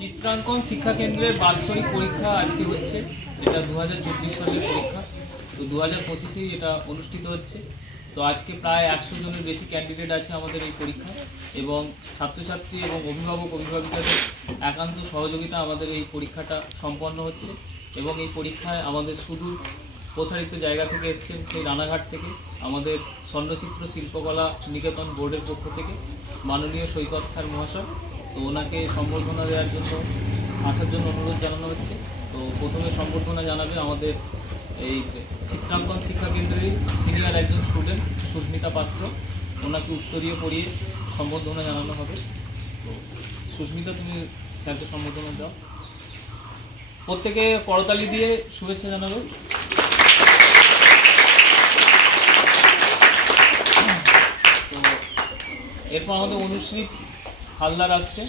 চিত্রাঙ্কন শিক্ষা কেন্দ্রের বাৎসরিক পরীক্ষা আজকে হচ্ছে। এটা দু হাজার চব্বিশ সালের পরীক্ষা। তো দু হাজার পঁচিশেই এটা অনুষ্ঠিত হচ্ছে। তো আজকে প্রায় একশো জনের বেশি ক্যান্ডিডেট আছে আমাদের এই পরীক্ষা এবং ছাত্রছাত্রী এবং অভিভাবক, অভিভাবিকাদের একান্ত সহযোগিতা আমাদের এই পরীক্ষাটা সম্পন্ন হচ্ছে। এবং এই পরীক্ষায় আমাদের শুধু প্রসারিত জায়গা থেকে এসছেন সেই রানাঘাট থেকে আমাদের স্বর্ণচিত্র শিল্পকলা নিকেতন বোর্ডের পক্ষ থেকে মাননীয় সৈকত স্যার মহাশয়। তো ওনাকে সম্বর্ধনা দেওয়ার জন্য, আসার জন্য অনুরোধ জানানো হচ্ছে। তো প্রথমে সম্বর্ধনা জানাবে আমাদের এই চিত্রাঙ্কন শিক্ষা কেন্দ্রেরই সিনিয়র একজন স্টুডেন্ট সুস্মিতা পাত্র। ওনাকে উত্তরীয় পড়িয়ে সম্বর্ধনা জানানো হবে। তো সুস্মিতা, তুমি স্যারকে সম্বর্ধনা দাও। প্রত্যেকে করতালি দিয়ে শুভেচ্ছা জানাবে। এরপর আমাদের অনুশ্রী হালদার আসছে।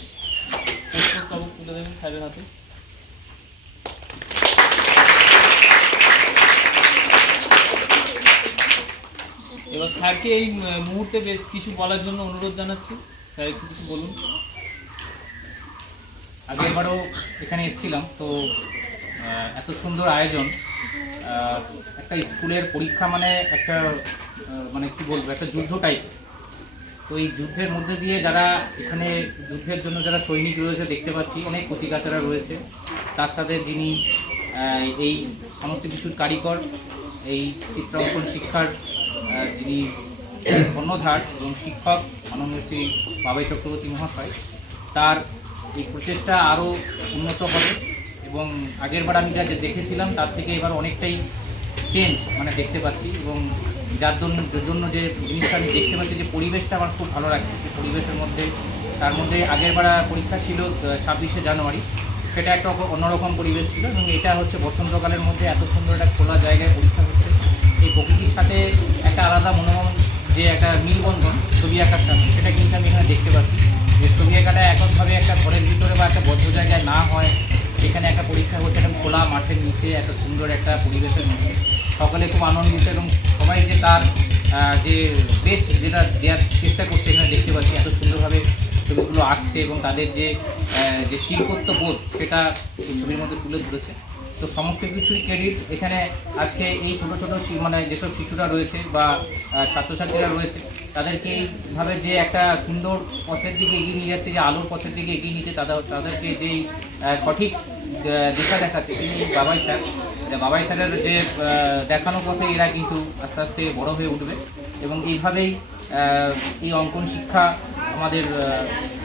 পুষ্পস্তবক তুলে দেবেন স্যারের হাতে। এবার স্যারকে এই মুহূর্তে বেশ কিছু বলার জন্য অনুরোধ জানাচ্ছি। স্যার, একটু কিছু বলুন। আগে আগেরবারও এখানে এসেছিলাম, তো এত সুন্দর আয়োজন। একটা স্কুলের পরীক্ষা মানে একটা মানে কি বলব, একটা যুদ্ধ টাইপ তো এই যুদ্ধের মধ্যে দিয়ে যারা এখানে যুদ্ধের জন্য যারা সৈনিক রয়েছে, দেখতে পাচ্ছি অনেক কচিকাচারা রয়েছে। তার সাথে যিনি এই সমস্ত কিছুর কারিগর, এই চিত্রাঙ্কন শিক্ষার যিনি কর্ণধার এবং শিক্ষক মাননীয় শ্রী বাবাই চক্রবর্তী মহাশয়, তার এই প্রচেষ্টা আরও উন্নত হবে। এবং আগেরবার আমি যা দেখেছিলাম, তার থেকে এবার অনেকটাই চেঞ্জ মানে দেখতে পাচ্ছি এবং যার জন্য যে জিনিসটা আমি দেখতে পাচ্ছি যে পরিবেশটা আমার খুব ভালো লাগছে। সেই পরিবেশের মধ্যে, তার মধ্যে আগেরবার পরীক্ষা ছিল ছাব্বিশে জানুয়ারি। সেটা একটা অন্যরকম পরিবেশ ছিল এবং এটা হচ্ছে বসন্তকালের মধ্যে এত সুন্দর একটা খোলা জায়গায় পরীক্ষা হচ্ছে। এই প্রকৃতির সাথে একটা আলাদা মনোরম যে একটা মিলবন্ধন ছবি আঁকার সাথে, সেটা কিন্তু আমি এখানে দেখতে পাচ্ছি। যে ছবি আঁকাটা এককভাবে একটা ঘরের ভিতরে বা একটা বদ্ধ জায়গায় না হয়, সেখানে একটা পরীক্ষা হচ্ছে, একটা খোলা মাঠের নিচে এত সুন্দর একটা পরিবেশের মধ্যে। সকলে খুব আনন্দিত এবং সবাই যে তার যে বেস্ট যেটা দেওয়ার চেষ্টা করছে এখানে দেখতে পাচ্ছি, এত সুন্দরভাবে ছবিগুলো আঁকছে এবং তাদের যে যে শিল্পত্ব বোধ সেটা এই ছবির মধ্যে তুলে ধরেছে। তো সমস্ত কিছুই ক্রেডিট এখানে আজকে এই ছোটো ছোটো মানে যেসব শিশুরা রয়েছে বা ছাত্রছাত্রীরা রয়েছে, তাদেরকে এইভাবে যে একটা সুন্দর পথের দিকে এগিয়ে নিয়ে যাচ্ছে, যে আলোর পথের দিকে এগিয়ে নিচ্ছে, তাদের, তাদেরকে যেই সঠিক দিশা দেখাচ্ছে, তিনি বাবাই স্যার। বাবাই স্যারের যে দেখানো পথে এরা কিন্তু আস্তে আস্তে বড় হয়ে উঠবে এবং এইভাবেই এই অঙ্কন শিক্ষা আমাদের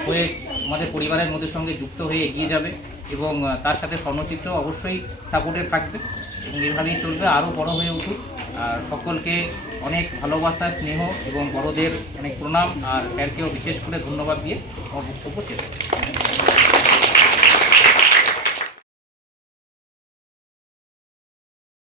হয়ে আমাদের পরিবারের মধ্যে সঙ্গে যুক্ত হয়ে এগিয়ে যাবে এবং তার সাথে স্বর্ণচিত্র অবশ্যই সাপোর্টে থাকবে এবং এভাবেই চলবে, আরও বড় হয়ে উঠুক। আর সকলকে অনেক ভালোবাসা, স্নেহ এবং বড়দের অনেক প্রণাম। আর স্যারকেও বিশেষ করে ধন্যবাদ দিয়ে আমার বক্তব্য।